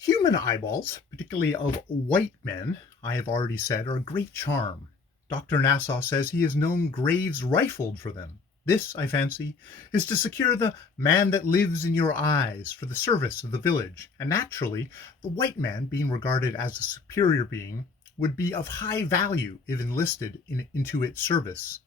Human eyeballs, particularly of white men, I have already said, are a great charm. Dr. Nassau says he has known graves rifled for them. This, I fancy, is to secure the man that lives in your eyes for the service of the village, and naturally, the white man, being regarded as a superior being, would be of high value if enlisted into its service.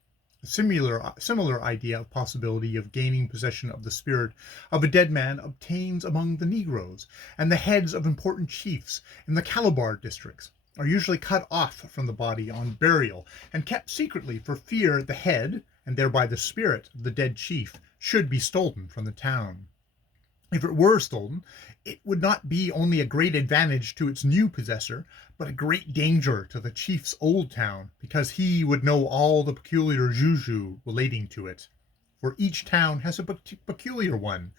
A similar idea of possibility of gaining possession of the spirit of a dead man obtains among the Negroes, and the heads of important chiefs in the Calabar districts are usually cut off from the body on burial and kept secretly for fear the head, and thereby the spirit of the dead chief, should be stolen from the town. If it were stolen, it would not be only a great advantage to its new possessor, but a great danger to the chief's old town, because he would know all the peculiar juju relating to it. For each town has a peculiar one,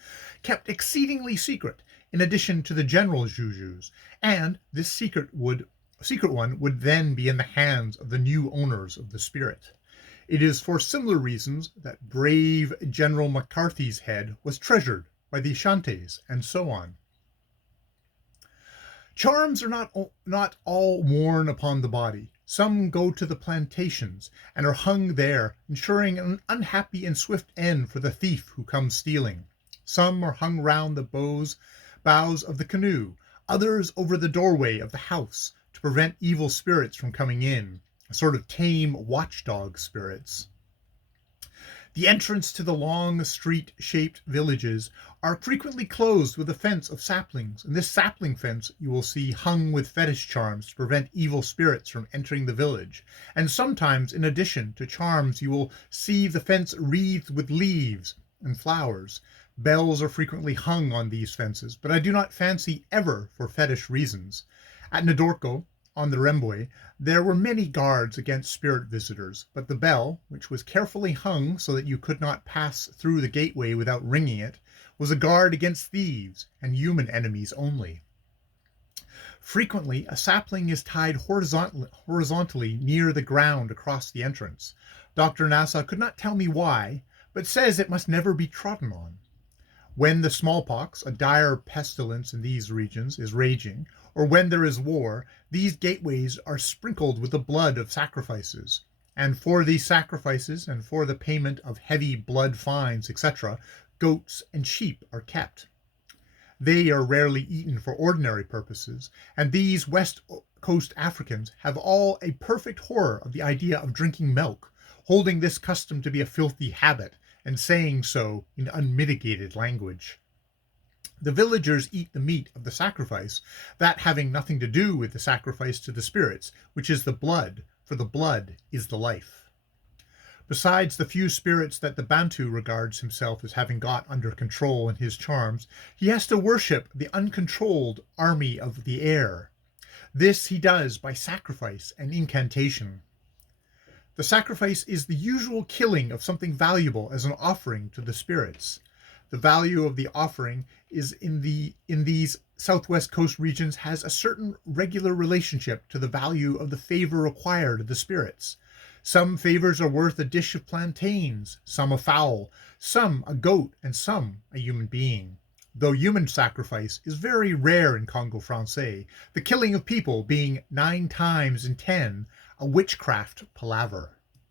kept exceedingly secret, in addition to the general jujus, and this secret one would then be in the hands of the new owners of the spirit. It is for similar reasons that brave General McCarthy's head was treasured by the Ashantis, and so on. Charms are not all worn upon the body. Some go to the plantations, and are hung there, ensuring an unhappy and swift end for the thief who comes stealing. Some are hung round the bows of the canoe, others over the doorway of the house, to prevent evil spirits from coming in, a sort of tame watchdog spirits. The entrance to the long street-shaped villages are frequently closed with a fence of saplings, and this sapling fence you will see hung with fetish charms to prevent evil spirits from entering the village, and sometimes in addition to charms you will see the fence wreathed with leaves and flowers. Bells are frequently hung on these fences, but I do not fancy ever for fetish reasons. At Ndorko, on the Rembwe, there were many guards against spirit visitors, but the bell, which was carefully hung so that you could not pass through the gateway without ringing it, was a guard against thieves and human enemies only. Frequently, a sapling is tied horizontally near the ground across the entrance. Dr. Nassau could not tell me why, but says it must never be trodden on. When the smallpox, a dire pestilence in these regions, is raging, or when there is war, these gateways are sprinkled with the blood of sacrifices, and for these sacrifices and for the payment of heavy blood fines, etc., goats and sheep are kept. They are rarely eaten for ordinary purposes, and these West Coast Africans have all a perfect horror of the idea of drinking milk, holding this custom to be a filthy habit, and saying so in unmitigated language. The villagers eat the meat of the sacrifice, that having nothing to do with the sacrifice to the spirits, which is the blood, for the blood is the life. Besides the few spirits that the Bantu regards himself as having got under control in his charms, he has to worship the uncontrolled army of the air. This he does by sacrifice and incantation. The sacrifice is the usual killing of something valuable as an offering to the spirits. The value of the offering is in these Southwest Coast regions has a certain regular relationship to the value of the favor required of the spirits. Some favors are worth a dish of plantains, some a fowl, some a goat, and some a human being. Though human sacrifice is very rare in Congo Francais, the killing of people being 9 times in 10 a witchcraft palaver.